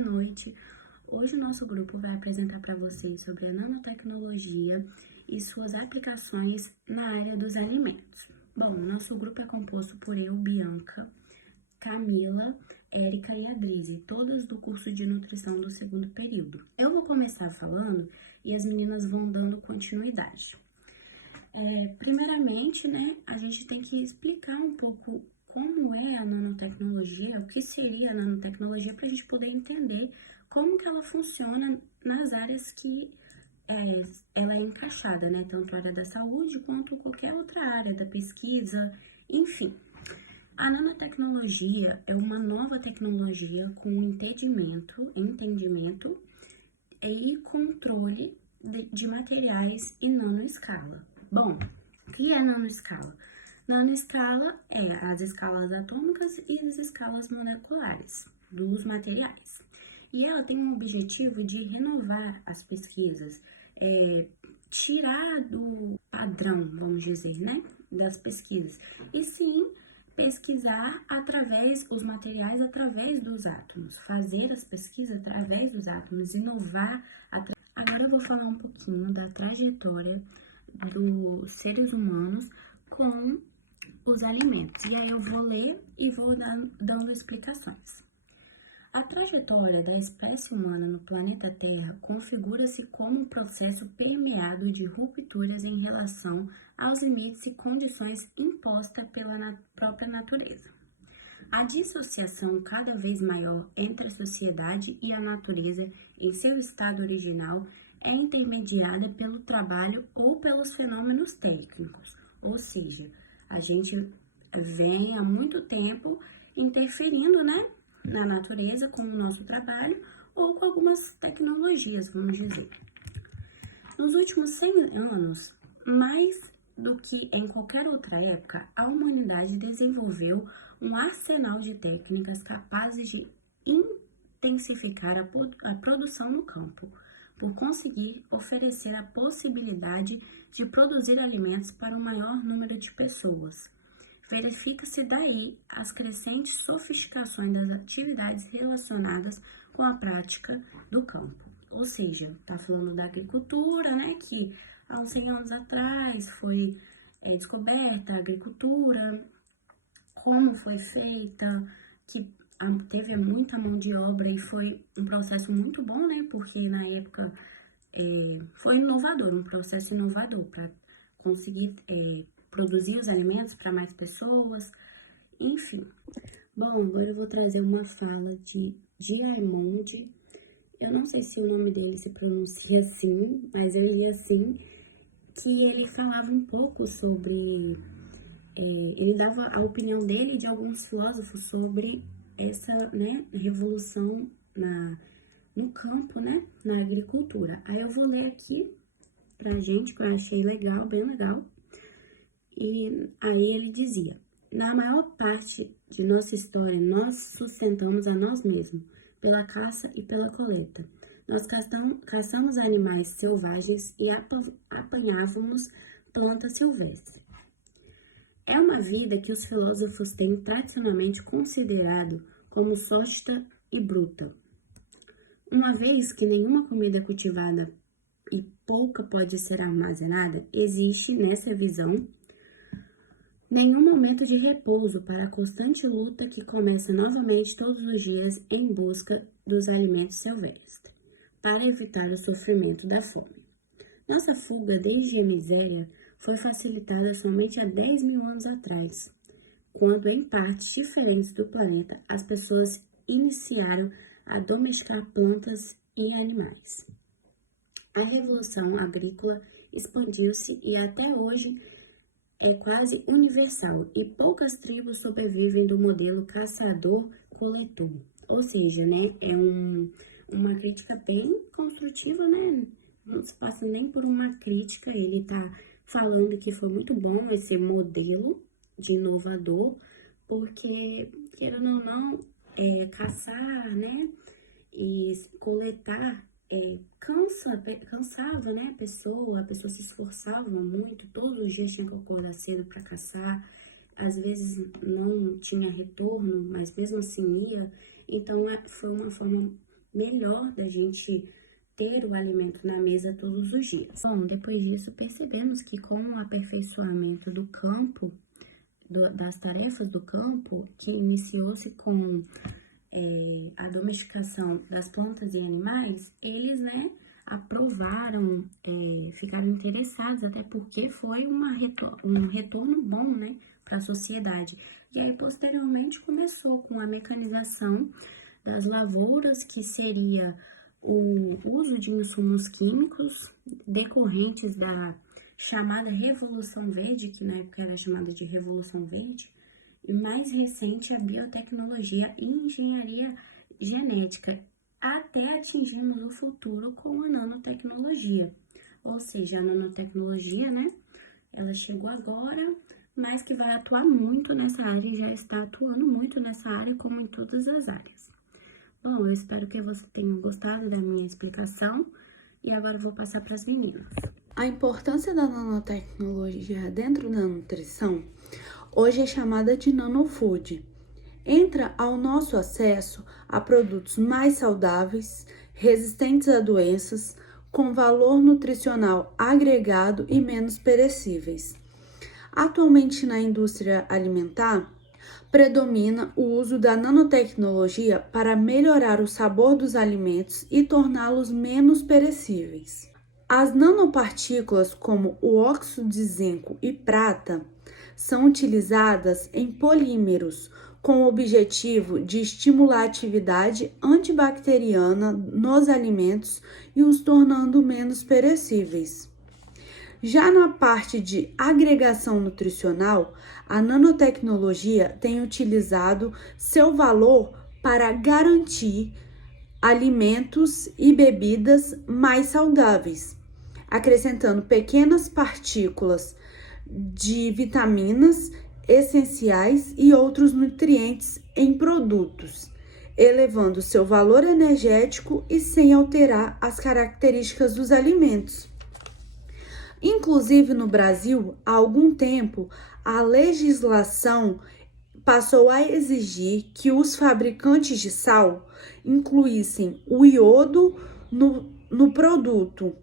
Boa noite. Hoje o nosso grupo vai apresentar para vocês sobre a nanotecnologia e suas aplicações na área dos alimentos. Bom, o nosso grupo é composto por eu, Bianca, Camila, Érica e Adrize, todas do curso de nutrição do segundo período. Eu vou começar falando e as meninas vão dando continuidade. Primeiramente, né, a gente tem que explicar um pouco como é a nanotecnologia, o que seria a nanotecnologia, para a gente poder entender como que ela funciona nas áreas que ela é encaixada, né, tanto a área da saúde quanto qualquer outra área da pesquisa, enfim. A nanotecnologia é uma nova tecnologia com entendimento e controle de materiais em nanoescala. Bom, o que é nanoescala? Nanoescala é as escalas atômicas e as escalas moleculares dos materiais. E ela tem um objetivo de renovar as pesquisas, tirar do padrão, vamos dizer, né, das pesquisas, e sim pesquisar os materiais através dos átomos, fazer as pesquisas através dos átomos, inovar. Agora eu vou falar um pouquinho da trajetória dos seres humanos com os alimentos. E aí eu vou ler e vou dando explicações. A trajetória da espécie humana no planeta Terra configura-se como um processo permeado de rupturas em relação aos limites e condições impostas pela própria natureza. A dissociação cada vez maior entre a sociedade e a natureza em seu estado original é intermediada pelo trabalho ou pelos fenômenos técnicos, ou seja, a gente vem há muito tempo interferindo, né, na natureza com o nosso trabalho ou com algumas tecnologias, vamos dizer. Nos últimos 100 anos, mais do que em qualquer outra época, a humanidade desenvolveu um arsenal de técnicas capazes de intensificar a produção no campo, por conseguir oferecer a possibilidade de produzir alimentos para um maior número de pessoas. Verifica-se daí as crescentes sofisticações das atividades relacionadas com a prática do campo. Ou seja, está falando da agricultura, né, que há uns 100 anos atrás foi descoberta a agricultura, como foi feita, que teve muita mão de obra e foi um processo muito bom, né, porque na época foi inovador, um processo inovador para conseguir produzir os alimentos para mais pessoas, enfim. Bom, agora eu vou trazer uma fala de Diamond. Eu não sei se o nome dele se pronuncia assim, mas eu li assim, que ele falava um pouco sobre... ele dava a opinião dele e de alguns filósofos sobre essa, né, revolução no campo, né, na agricultura. Aí eu vou ler aqui pra gente, que eu achei legal, bem legal. E aí ele dizia: na maior parte de nossa história, nós sustentamos a nós mesmos, pela caça e pela coleta. Nós caçamos animais selvagens e apanhávamos plantas silvestres. É uma vida que os filósofos têm tradicionalmente considerado como sórdida e bruta. Uma vez que nenhuma comida é cultivada e pouca pode ser armazenada, existe nessa visão nenhum momento de repouso para a constante luta que começa novamente todos os dias em busca dos alimentos silvestres, para evitar o sofrimento da fome. Nossa fuga desde a miséria foi facilitada somente há 10 mil anos atrás, quando em partes diferentes do planeta as pessoas iniciaram a domesticar plantas e animais. A revolução agrícola expandiu-se e até hoje é quase universal e poucas tribos sobrevivem do modelo caçador-coletor. Ou seja, né, uma crítica bem construtiva, né? Não se passa nem por uma crítica, ele tá falando que foi muito bom esse modelo de inovador, porque, querendo ou não, caçar, né, e coletar cansava, né, a pessoa se esforçava muito, todos os dias tinha que acordar cedo para caçar, às vezes não tinha retorno, mas mesmo assim ia, então foi uma forma melhor da gente ter o alimento na mesa todos os dias. Bom, depois disso, percebemos que com o aperfeiçoamento do campo, das tarefas do campo, que iniciou-se com a domesticação das plantas e animais, eles, né, aprovaram, ficaram interessados, até porque foi um retorno bom, né, para a sociedade. E aí, posteriormente, começou com a mecanização das lavouras, que seria o uso de insumos químicos decorrentes da chamada Revolução Verde, que na época era chamada de Revolução Verde, e mais recente a biotecnologia e engenharia genética, até atingirmos o futuro com a nanotecnologia. Ou seja, a nanotecnologia, né, ela chegou agora, mas que vai atuar muito nessa área e já está atuando muito nessa área, como em todas as áreas. Bom, eu espero que você tenha gostado da minha explicação e agora eu vou passar para as meninas. A importância da nanotecnologia dentro da nutrição hoje é chamada de nanofood. Entra ao nosso acesso a produtos mais saudáveis, resistentes a doenças, com valor nutricional agregado e menos perecíveis. Atualmente na indústria alimentar, predomina o uso da nanotecnologia para melhorar o sabor dos alimentos e torná-los menos perecíveis. As nanopartículas, como o óxido de zinco e prata, são utilizadas em polímeros com o objetivo de estimular a atividade antibacteriana nos alimentos e os tornando menos perecíveis. Já na parte de agregação nutricional, a nanotecnologia tem utilizado seu valor para garantir alimentos e bebidas mais saudáveis, acrescentando pequenas partículas de vitaminas essenciais e outros nutrientes em produtos, elevando seu valor energético e sem alterar as características dos alimentos. Inclusive no Brasil, há algum tempo, a legislação passou a exigir que os fabricantes de sal incluíssem o iodo no produto.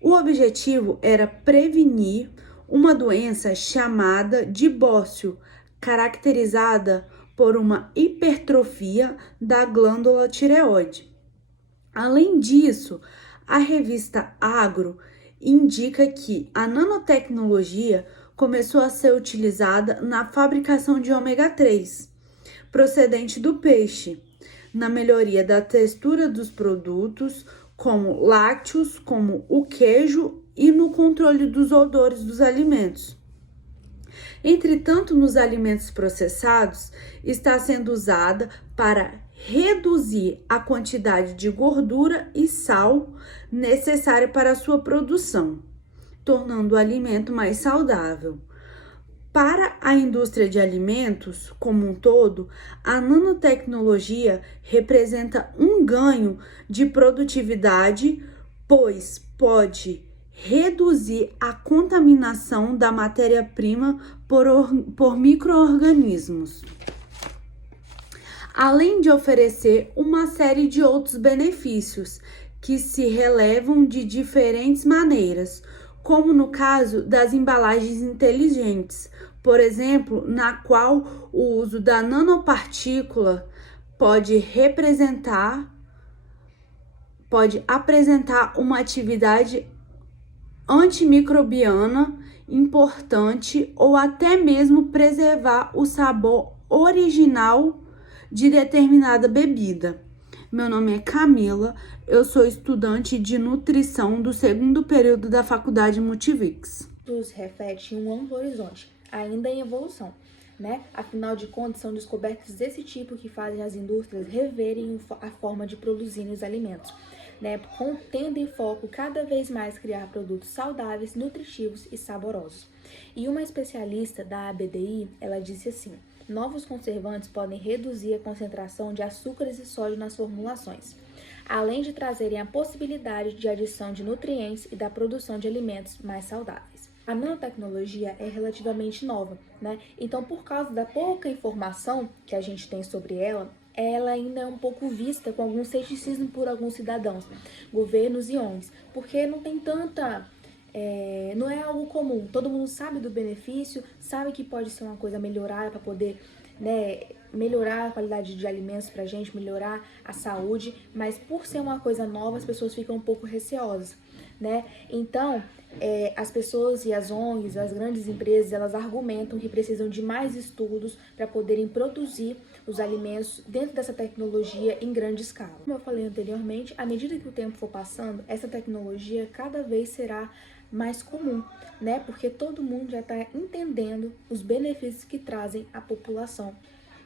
O objetivo era prevenir uma doença chamada de bócio, caracterizada por uma hipertrofia da glândula tireoide. Além disso, a revista Agro indica que a nanotecnologia começou a ser utilizada na fabricação de ômega 3, procedente do peixe, na melhoria da textura dos produtos, como lácteos, como o queijo, e no controle dos odores dos alimentos. Entretanto, nos alimentos processados, está sendo usada para reduzir a quantidade de gordura e sal necessária para a sua produção, tornando o alimento mais saudável. Para a indústria de alimentos como um todo, a nanotecnologia representa um ganho de produtividade, pois pode reduzir a contaminação da matéria-prima por micro-organismos, além de oferecer uma série de outros benefícios que se relevam de diferentes maneiras, como no caso das embalagens inteligentes, por exemplo, na qual o uso da nanopartícula pode apresentar uma atividade antimicrobiana importante ou até mesmo preservar o sabor original de determinada bebida. Meu nome é Camila, eu sou estudante de nutrição do segundo período da Faculdade Multivix. Reflete um amplo horizonte, ainda em evolução, né? Afinal de contas, são descobertas desse tipo que fazem as indústrias reverem a forma de produzir os alimentos, né? Tendo em foco cada vez mais criar produtos saudáveis, nutritivos e saborosos. E uma especialista da ABDI, ela disse assim: novos conservantes podem reduzir a concentração de açúcares e sódio nas formulações, além de trazerem a possibilidade de adição de nutrientes e da produção de alimentos mais saudáveis. A nanotecnologia é relativamente nova, né? Então, por causa da pouca informação que a gente tem sobre ela, ela ainda é um pouco vista com algum ceticismo por alguns cidadãos, governos e ONGs, porque não tem tanta... não é algo comum. Todo mundo sabe do benefício, sabe que pode ser uma coisa melhorada para poder, né, melhorar a qualidade de alimentos pra gente, melhorar a saúde, mas por ser uma coisa nova, as pessoas ficam um pouco receosas, né? Então, as pessoas e as ONGs, as grandes empresas, elas argumentam que precisam de mais estudos para poderem produzir os alimentos dentro dessa tecnologia em grande escala. Como eu falei anteriormente, à medida que o tempo for passando, essa tecnologia cada vez será mais comum, né? Porque todo mundo já está entendendo os benefícios que trazem à população.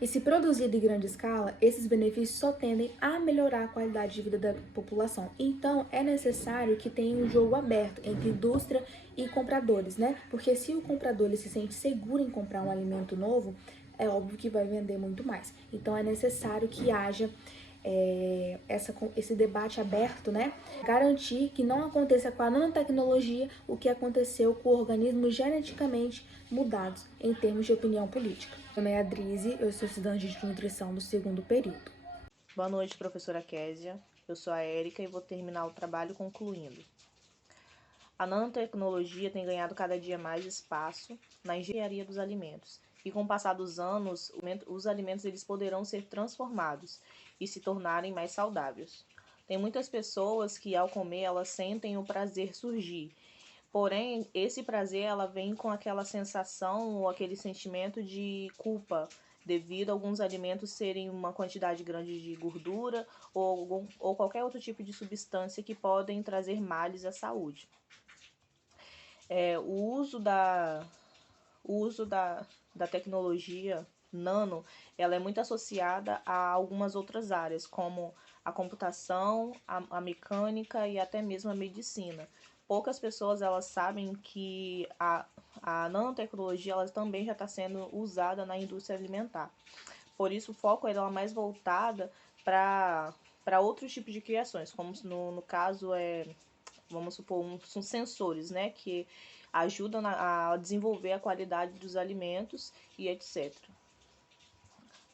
E se produzido em grande escala, esses benefícios só tendem a melhorar a qualidade de vida da população. Então, é necessário que tenha um jogo aberto entre indústria e compradores, né? Porque se o comprador ele se sente seguro em comprar um alimento novo, é óbvio que vai vender muito mais. Então, é necessário que haja esse debate aberto, né? Garantir que não aconteça com a nanotecnologia o que aconteceu com organismos geneticamente mudados em termos de opinião política. Meu nome é Adrize, eu sou estudante de nutrição do 2º período. Boa noite, professora Késia. Eu sou a Érica e vou terminar o trabalho concluindo. A nanotecnologia tem ganhado cada dia mais espaço na engenharia dos alimentos. E com o passar dos anos, os alimentos eles poderão ser transformados e se tornarem mais saudáveis. Tem muitas pessoas que ao comer elas sentem o prazer surgir. Porém, esse prazer ela vem com aquela sensação ou aquele sentimento de culpa, devido a alguns alimentos serem uma quantidade grande de gordura ou qualquer outro tipo de substância que podem trazer males à saúde. O uso da tecnologia nano, ela é muito associada a algumas outras áreas, como a computação, a mecânica e até mesmo a medicina. Poucas pessoas elas sabem que a nanotecnologia ela também já está sendo usada na indústria alimentar. Por isso, o foco é mais voltada para outros tipos de criações, como no caso vamos supor, são sensores, né, que ajudam a desenvolver a qualidade dos alimentos e etc.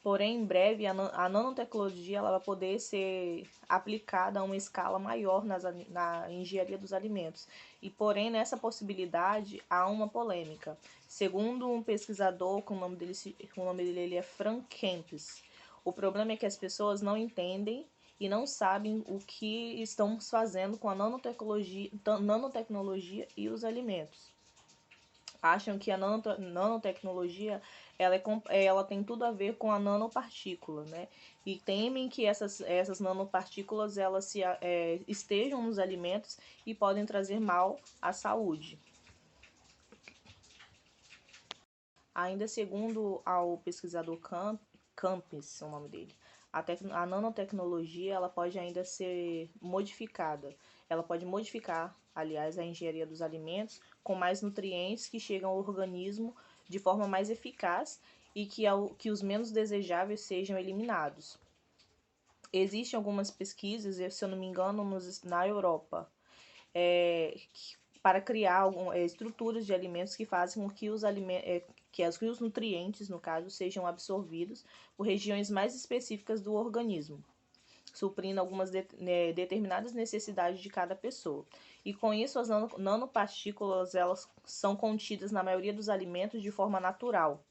Porém, em breve, a nanotecnologia ela vai poder ser aplicada a uma escala maior na engenharia dos alimentos. E, porém, nessa possibilidade, há uma polêmica. Segundo um pesquisador, o nome dele é Frank Kempis, o problema é que as pessoas não entendem e não sabem o que estamos fazendo com a nanotecnologia e os alimentos. Acham que a nanotecnologia ela tem tudo a ver com a nanopartícula, né? E temem que essas nanopartículas elas estejam nos alimentos e podem trazer mal à saúde. Ainda segundo ao pesquisador Campos, é o nome dele, a nanotecnologia ela pode ainda ser modificada. Ela pode modificar, aliás, a engenharia dos alimentos com mais nutrientes que chegam ao organismo de forma mais eficaz e que os menos desejáveis sejam eliminados. Existem algumas pesquisas, se eu não me engano, na Europa, para criar estruturas de alimentos que fazem com que os nutrientes, no caso, sejam absorvidos por regiões mais específicas do organismo, suprindo algumas determinadas necessidades de cada pessoa. E com isso, as nanopartículas elas são contidas na maioria dos alimentos de forma natural,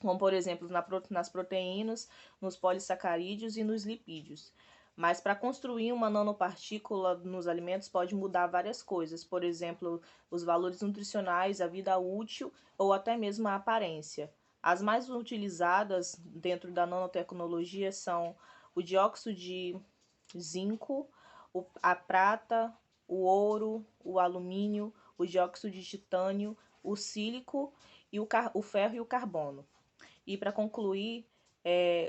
como, por exemplo, nas proteínas, nos polissacarídeos e nos lipídios. Mas para construir uma nanopartícula nos alimentos pode mudar várias coisas, por exemplo, os valores nutricionais, a vida útil ou até mesmo a aparência. As mais utilizadas dentro da nanotecnologia são o dióxido de zinco, a prata, o ouro, o alumínio, o dióxido de titânio, o sílico, e o ferro e o carbono. E para concluir,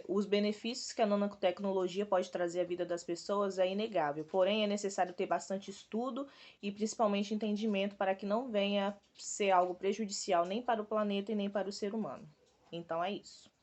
os benefícios que a nanotecnologia pode trazer à vida das pessoas é inegável, porém é necessário ter bastante estudo e principalmente entendimento para que não venha ser algo prejudicial nem para o planeta e nem para o ser humano. Então é isso.